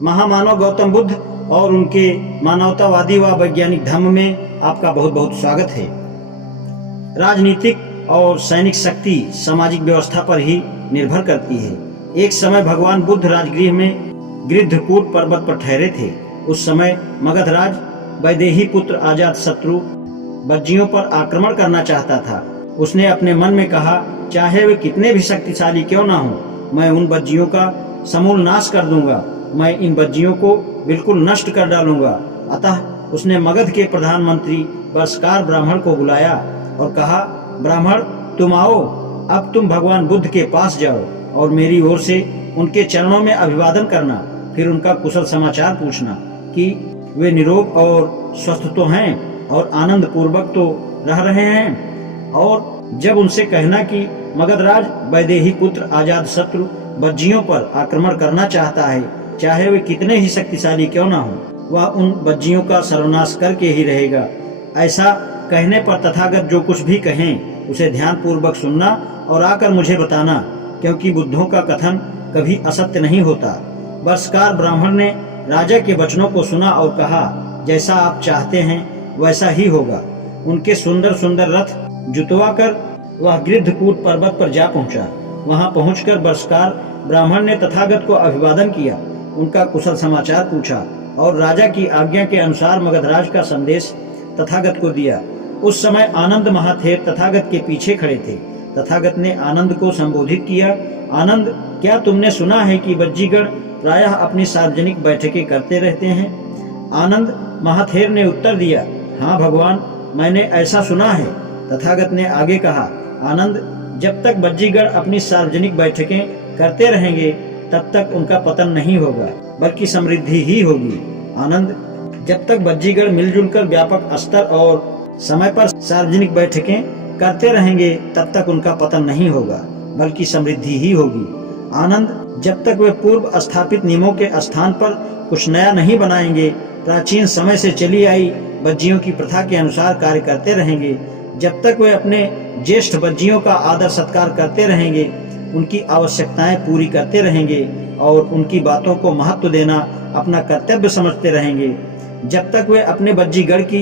महामानव गौतम बुद्ध और उनके मानवतावादी व वैज्ञानिक धम्म में आपका बहुत बहुत स्वागत है। राजनीतिक और सैनिक शक्ति सामाजिक व्यवस्था पर ही निर्भर करती है। एक समय भगवान बुद्ध राजगृह में गिद्धकूट पर्वत पर ठहरे थे। उस समय मगधराज वैदेही पुत्र अजातशत्रु बज्जियों पर आक्रमण करना चाहता था। उसने अपने मन में कहा, चाहे वे कितने भी शक्तिशाली क्यों ना हो, मैं उन बज्जियों का समूल नाश कर दूंगा। मैं इन बज्जियों को बिल्कुल नष्ट कर डालूंगा। अतः उसने मगध के प्रधानमंत्री बर्षकार ब्राह्मण को बुलाया और कहा, ब्राह्मण तुम आओ, अब तुम भगवान बुद्ध के पास जाओ और मेरी ओर से उनके चरणों में अभिवादन करना। फिर उनका कुशल समाचार पूछना कि वे निरोग और स्वस्थ तो हैं और आनंद पूर्वक तो रह रहे हैं। और जब उनसे कहना कि मगधराज वैदेही पुत्र अजातशत्रु बज्जियों पर आक्रमण करना चाहता है, चाहे वे कितने ही शक्तिशाली क्यों ना हो, वह उन बज्जियों का सर्वनाश करके ही रहेगा। ऐसा कहने पर तथागत जो कुछ भी कहें उसे ध्यान पूर्वक सुनना और आकर मुझे बताना, क्योंकि बुद्धों का कथन कभी असत्य नहीं होता। बर्षकार ब्राह्मण ने राजा के वचनों को सुना और कहा, जैसा आप चाहते हैं वैसा ही होगा। उनके सुंदर सुंदर रथ जुतवा कर वह गिद्धकूट पर्वत पर जा पहुंचा। वहां पहुंचकर बर्षकार ब्राह्मण ने तथागत को अभिवादन किया, उनका कुशल समाचार पूछा और राजा की आज्ञा के अनुसार मगधराज का संदेश तथागत को दिया। उस समय आनंद महाथेर तथागत के पीछे खड़े थे। तथागत ने आनंद को संबोधित किया, आनंद, क्या तुमने सुना है कि बज्जीगण प्रायः अपनी सार्वजनिक बैठकें करते रहते हैं? आनंद महाथेर ने उत्तर दिया, हाँ भगवान, मैंने ऐसा सुना है। तथागत ने आगे कहा, आनंद, जब तक बज्जीगण अपनी सार्वजनिक बैठकें करते रहेंगे तब तक उनका पतन नहीं होगा, बल्कि समृद्धि ही होगी। आनंद, जब तक बज्जीगण मिलजुल कर व्यापक स्तर और समय पर सार्वजनिक बैठकें करते रहेंगे तब तक उनका पतन नहीं होगा, बल्कि समृद्धि ही होगी। आनंद, जब तक वे पूर्व स्थापित नियमों के स्थान पर कुछ नया नहीं बनाएंगे, प्राचीन समय से चली आई बज्जियों की प्रथा के अनुसार कार्य करते रहेंगे, जब तक वे अपने ज्येष्ठ बज्जियों का आदर सत्कार करते रहेंगे, उनकी आवश्यकताएं पूरी करते रहेंगे और उनकी बातों को महत्व देना अपना कर्तव्य समझते रहेंगे, जब तक वे अपने बज्जीगण की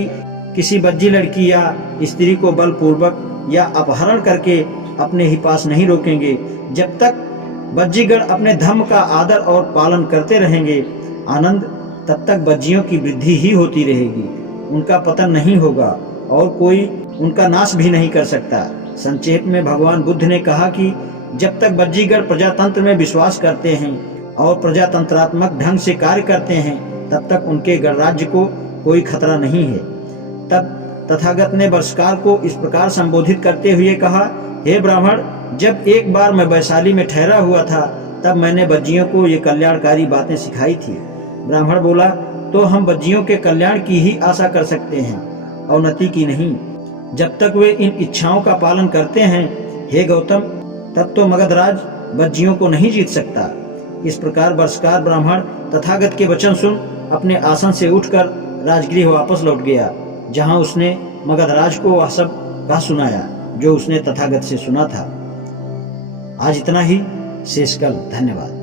किसी बज्जी लड़की या स्त्री को बलपूर्वक या अपहरण करके अपने ही पास नहीं रोकेंगे, जब तक बज्जीगण अपने धर्म का आदर और पालन करते रहेंगे, आनंद, तब तक बज्जियों की वृद्धि ही होती रहेगी। उनका पतन नहीं होगा और कोई उनका नाश भी नहीं कर सकता। संक्षेप में भगवान बुद्ध ने कहा कि जब तक बज्जीगण प्रजातंत्र में विश्वास करते हैं और प्रजातंत्रात्मक ढंग से कार्य करते हैं, तब तक उनके गणराज्य को कोई खतरा नहीं है। तब तथागत ने बर्षकार को इस प्रकार संबोधित करते हुए कहा, हे ब्राह्मण, जब एक बार मैं वैशाली में ठहरा हुआ था तब मैंने बज्जियों को ये कल्याणकारी बातें सिखाई थी। ब्राह्मण बोला, तो हम बज्जियों के कल्याण की ही आशा कर सकते हैं, अवनति की नहीं। जब तक वे इन इच्छाओं का पालन करते हैं, हे गौतम, तब तो मगधराज बज्जियों को नहीं जीत सकता। इस प्रकार बर्षकार ब्राह्मण तथागत के वचन सुन अपने आसन से उठकर राजगृह वापस लौट गया, जहां उसने मगधराज को वह सब कह सुनाया जो उसने तथागत से सुना था। आज इतना ही, शेष कल। धन्यवाद।